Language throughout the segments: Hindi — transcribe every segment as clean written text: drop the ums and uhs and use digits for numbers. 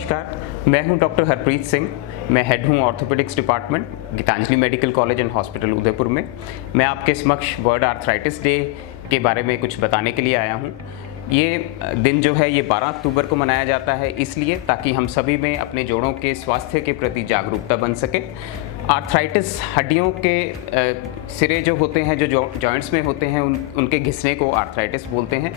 नमस्कार, मैं हूं डॉक्टर हरप्रीत सिंह। मैं हेड हूं orthopaedics department Gitanjali medical college and hospital Udaipur में। मैं आपके समक्ष वर्ल्ड आर्थराइटिस डे के बारे में कुछ बताने के लिए आया हूं। ये दिन जो है ये 12 अक्टूबर को मनाया जाता है, इसलिए ताकि हम सभी में अपने जोड़ों के स्वास्थ्य के प्रति जागरूकता बन सके। आर्थराइटिस हड्डियों के सिरे जो होते हैं, जो जॉइंट्स में होते हैं, उनके घिसने को आर्थराइटिस बोलते हैं।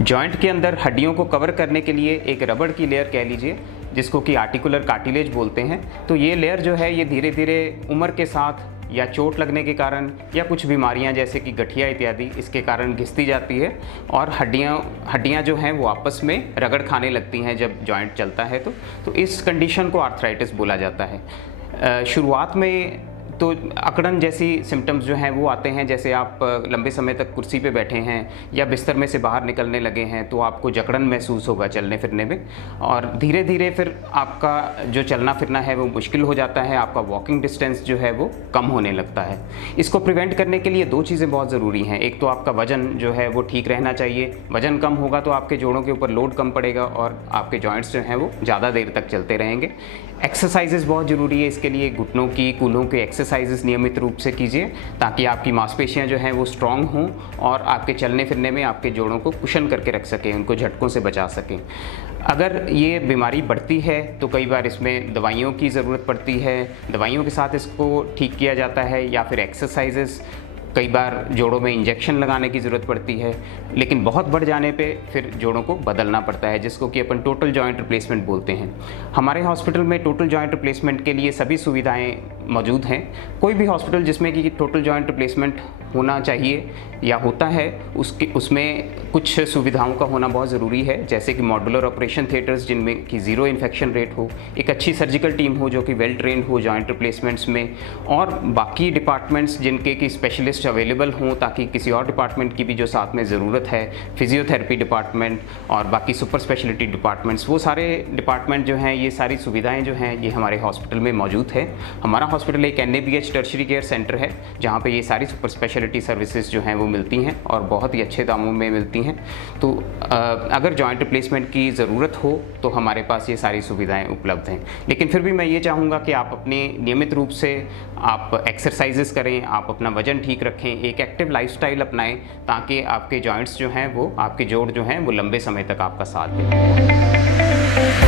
जॉइंट के अंदर हड्डियों को कवर करने के लिए एक रबड़ की लेयर कह लीजिए, जिसको कि आर्टिकुलर कार्टिलेज बोलते हैं। तो ये लेयर जो है ये धीरे धीरे उम्र के साथ या चोट लगने के कारण या कुछ बीमारियां जैसे कि गठिया इत्यादि इसके कारण घिसती जाती है और हड्डियां जो हैं वो आपस में रगड़ खाने लगती हैं जब जॉइंट चलता है। तो इस कंडीशन को आर्थराइटिस बोला जाता है। शुरुआत में तो अकड़न जैसी सिम्टम्स जो हैं वो आते हैं, जैसे आप लंबे समय तक कुर्सी पे बैठे हैं या बिस्तर में से बाहर निकलने लगे हैं तो आपको जकड़न महसूस होगा चलने फिरने में, और धीरे धीरे फिर आपका जो चलना फिरना है वो मुश्किल हो जाता है, आपका वॉकिंग डिस्टेंस जो है वो कम होने लगता है। इसको प्रिवेंट करने के लिए दो चीज़ें बहुत ज़रूरी हैं। एक तो आपका वजन जो है वो ठीक रहना चाहिए। वजन कम होगा तो आपके जोड़ों के ऊपर लोड कम पड़ेगा और आपके जॉइंट्स जो हैं वो ज़्यादा देर तक चलते रहेंगे। एक्सरसाइजेज बहुत ज़रूरी है इसके लिए। घुटनों की, कूल्हों के एक्सरसाइजेज नियमित रूप से कीजिए ताकि आपकी मांसपेशियां जो हैं वो स्ट्रांग हों और आपके चलने फिरने में आपके जोड़ों को कुशन करके रख सकें, उनको झटकों से बचा सकें। अगर ये बीमारी बढ़ती है तो कई बार इसमें दवाइयों की ज़रूरत पड़ती है, दवाइयों के साथ इसको ठीक किया जाता है, या फिर एक्सरसाइजेज, कई बार जोड़ों में इंजेक्शन लगाने की ज़रूरत पड़ती है। लेकिन बहुत बढ़ जाने पे फिर जोड़ों को बदलना पड़ता है, जिसको कि अपन टोटल जॉइंट रिप्लेसमेंट बोलते हैं। हमारे हॉस्पिटल में टोटल जॉइंट रिप्लेसमेंट के लिए सभी सुविधाएं मौजूद हैं। कोई भी हॉस्पिटल जिसमें कि टोटल जॉइंट रिप्लेसमेंट होना चाहिए या होता है उसमें कुछ सुविधाओं का होना बहुत ज़रूरी है, जैसे कि मॉड्यूलर ऑपरेशन थिएटर्स जिनमें कि ज़ीरो इन्फेक्शन रेट हो, एक अच्छी सर्जिकल टीम हो जो कि वेल ट्रेंड हो जॉइंट रिप्लेसमेंट्स में, और बाकी डिपार्टमेंट्स जिनके कि स्पेशलिस्ट अवेलेबल हों ताकि किसी और डिपार्टमेंट की भी जो साथ में ज़रूरत है, फिजियोथेरेपी डिपार्टमेंट और बाकी सुपर स्पेशलिटी डिपार्टमेंट्स, वो सारे डिपार्टमेंट जो हैं, ये सारी सुविधाएं जो हैं ये हमारे हॉस्पिटल में मौजूद है। हमारा हॉस्पिटल एक NABH टर्शरी केयर सेंटर है जहाँ पे ये सारी सुपर स्पेशलिटी सर्विसेज जो हैं वो मिलती हैं और बहुत ही अच्छे दामों में मिलती हैं। तो अगर जॉइंट रिप्लेसमेंट की ज़रूरत हो तो हमारे पास ये सारी सुविधाएं उपलब्ध हैं। लेकिन फिर भी मैं ये चाहूँगा कि आप अपने नियमित रूप से आप एक्सरसाइजेस करें, आप अपना वजन ठीक रखें, एक एक्टिव लाइफस्टाइल अपनाएं ताकि आपके जॉइंट्स जो हैं वो, आपके जोड़ जो हैं वो लंबे समय तक आपका साथ दें।